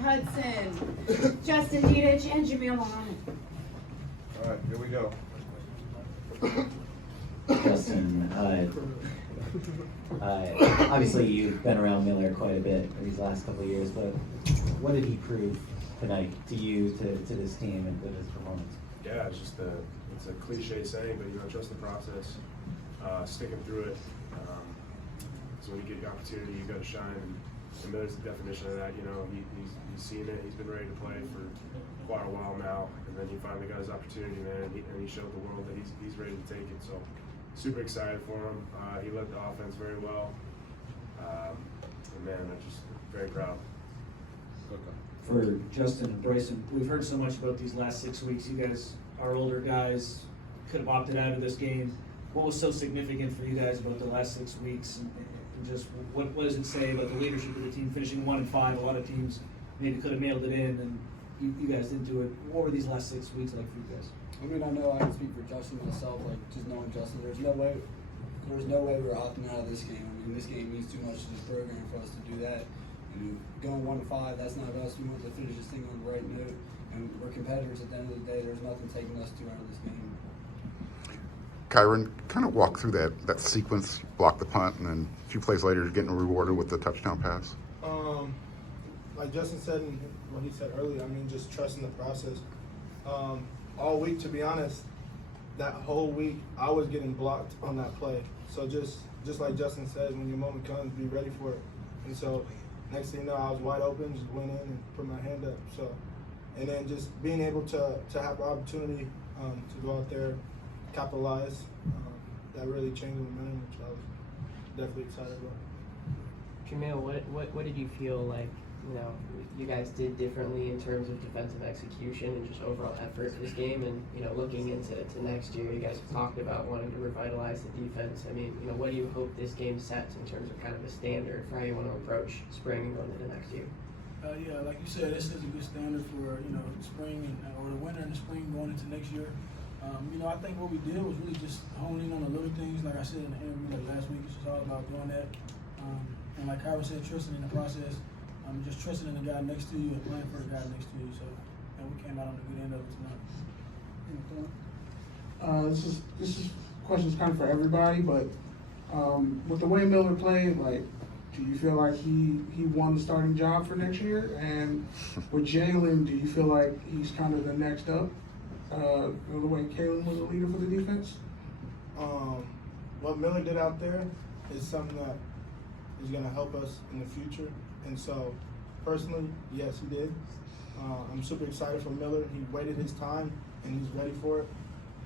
Hudson, Justin, Dedich, and Jamil. All right, here we go. Justin, obviously you've been around Miller quite a bit these last couple of years, but what did he prove tonight to you, to this team, and with his performance? Yeah, it's just it's a cliche saying, but you gotta trust the process, sticking through it. So when you get the opportunity, you gotta shine. And Miller's the definition of that. You know, he's seen it. He's been ready to play for quite a while now, and then he finally got his opportunity, man. And he showed the world that he's ready to take it. So super excited for him. He led the offense very well. And man, I'm just very proud. For Justin and Bryson, we've heard so much about these last 6 weeks. You guys are older guys, could have opted out of this game. What was so significant for you guys about the last 6 weeks? And just what does it say about the leadership of the team finishing 1-5? A lot of teams maybe could have mailed it in, and you guys didn't do it. What were these last 6 weeks like for you guys? I mean, I know I can speak for Justin myself, like just knowing Justin, there's no way we were opting out of this game. I mean, this game means too much to this program for us to do that. I mean, going 1-5, that's not us. We want to finish this thing on the right note, and we're competitors at the end of the day. There's nothing taking us two out of this game. Kyron, kind of walk through that sequence, block the punt, and then a few plays later, you're getting rewarded with the touchdown pass. Like Justin said, and what he said earlier, I mean, just trusting the process. All week, to be honest, that whole week, I was getting blocked on that play. So just like Justin said, when your moment comes, be ready for it. And so next thing you know, I was wide open, just went in and put my hand up. So, and then just being able to have the opportunity to go out there, capitalize, that really changed the momentum, which I was definitely excited about. Jamil, what did you feel like, you guys did differently in terms of defensive execution and just overall effort this game? And, looking into next year, you guys have talked about wanting to revitalize the defense. I mean, what do you hope this game sets in terms of kind of a standard for how you want to approach spring and going into next year? Yeah, like you said, this is a good standard for, spring or the winter and the spring going into next year. I think what we did was really just hone in on the little things. Like I said in the interview last week, it's just all about doing that. And like Kyron said, trusting in the process. Just trusting in the guy next to you and playing for the guy next to you. So, and we came out on the good end of it tonight. This is questions kind of for everybody, but with the way Miller played, like, do you feel like he won the starting job for next year? And with Jalen, do you feel like he's kind of the next up? The way Kalen was a leader for the defense? What Miller did out there is something that is going to help us in the future. And so, personally, yes, he did. I'm super excited for Miller. He waited his time, and he's ready for it.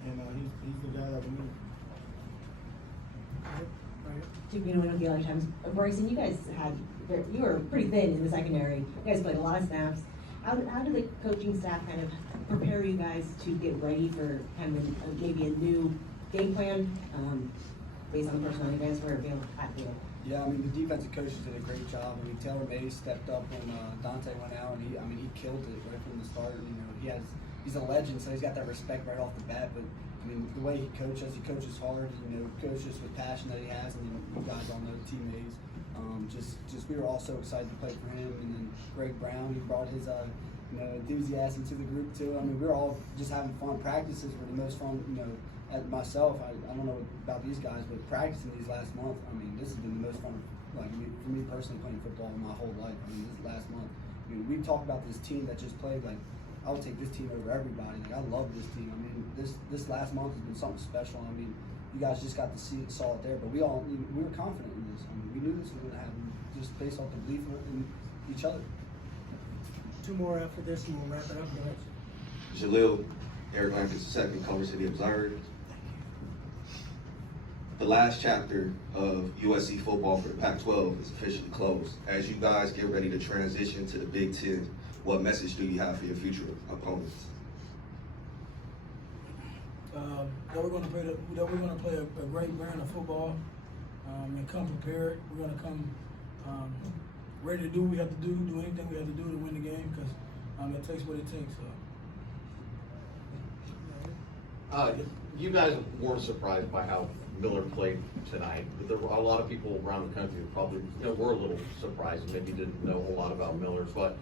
And he's the guy that we need. One of the other times, Bryson, you guys you were pretty thin in the secondary. You guys played a lot of snaps. How did the coaching staff kind of prepare you guys to get ready for kind of maybe a new game plan based on the personality guys were available at field? Yeah, I mean, the defensive coaches did a great job. I mean, Taylor May stepped up when Dante went out, and he killed it right from the start. He's a legend, so he's got that respect right off the bat. But I mean, the way he coaches hard. Coaches with passion that he has, and you guys all know teammates. Just we were all so excited to play for him, and then Greg Brown, he brought his enthusiasm to the group too. I mean, we were all just having fun. Practices were the most fun. Myself, I don't know about these guys, but practicing these last month, I mean, this has been the most fun, for me personally, playing football my whole life. I mean, this last month, we talked about this team that just played, like, I would take this team over everybody. Like, I love this team. I mean, this last month has been something special. I mean, you guys just got to saw it there, but we were confident in this. I mean, we knew this was going to happen just based off the belief in each other. Two more after this, and we'll wrap it up. Jalil, Eric Lambert's second, Culver City Observer. The last chapter of USC football for the Pac-12 is officially closed. As you guys get ready to transition to the Big Ten, what message do you have for your future opponents? That we're going to play a great brand of football and come prepared. We're going to come ready to do what we have to do anything we have to do to win the game, because it takes what it takes. So. You guys weren't surprised by how Miller played tonight, but there were a lot of people around the country who probably were a little surprised and maybe didn't know a lot about Miller. But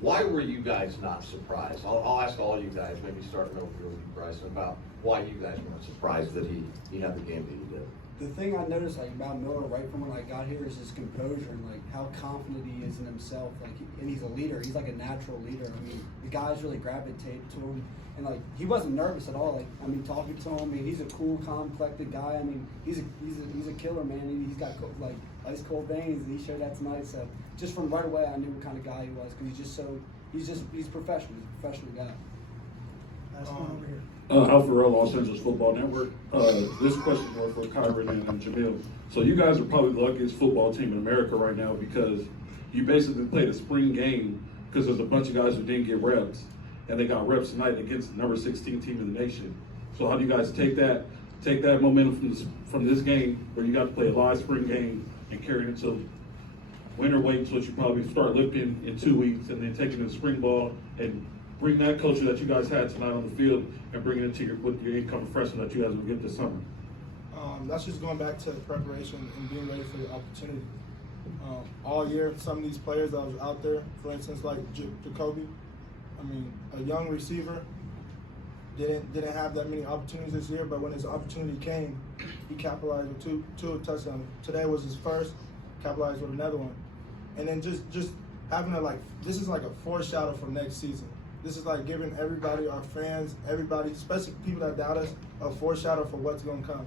Why were you guys not surprised? I'll ask all you guys, maybe starting over here with you, Bryson, about why you guys weren't surprised that he had the game that he did. The thing I noticed like about Miller right from when I got here is his composure and like how confident he is in himself. Like, and he's a leader. He's like a natural leader. I mean, the guys really gravitate to him, and like he wasn't nervous at all. Like, I mean, talking to him, I mean, he's a cool, calm, collected guy. I mean, he's a killer, man. And he's got like ice cold veins, and he showed that tonight. So just from right away, I knew what kind of guy he was because he's professional. He's a professional guy. Last one over here. Alpharetta, Los Angeles Football Network. This question is more for Kyron and Jamil. So you guys are probably the luckiest football team in America right now because you basically played a spring game because there's a bunch of guys who didn't get reps, and they got reps tonight against the number 16 team in the nation. So how do you guys take that momentum from this game where you got to play a live spring game and carry it into winter weights, which you probably start lifting in 2 weeks, and then taking the spring ball and bring that culture that you guys had tonight on the field and bring it into with your incoming freshmen that you guys will get this summer? That's just going back to preparation and being ready for the opportunity. All year, some of these players that was out there, for instance, like Jacoby, I mean, a young receiver, didn't have that many opportunities this year, but when his opportunity came, he capitalized with two touchdowns. Today was his first, capitalized with another one. And then just having this is like a foreshadow for next season. This is like giving everybody, our fans, everybody, especially people that doubt us, a foreshadow for what's going to come.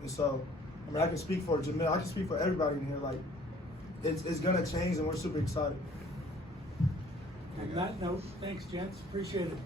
And so, I mean, I can speak for Jamil, I can speak for everybody in here. Like, it's going to change, and we're super excited. On that note, thanks, gents. Appreciate it.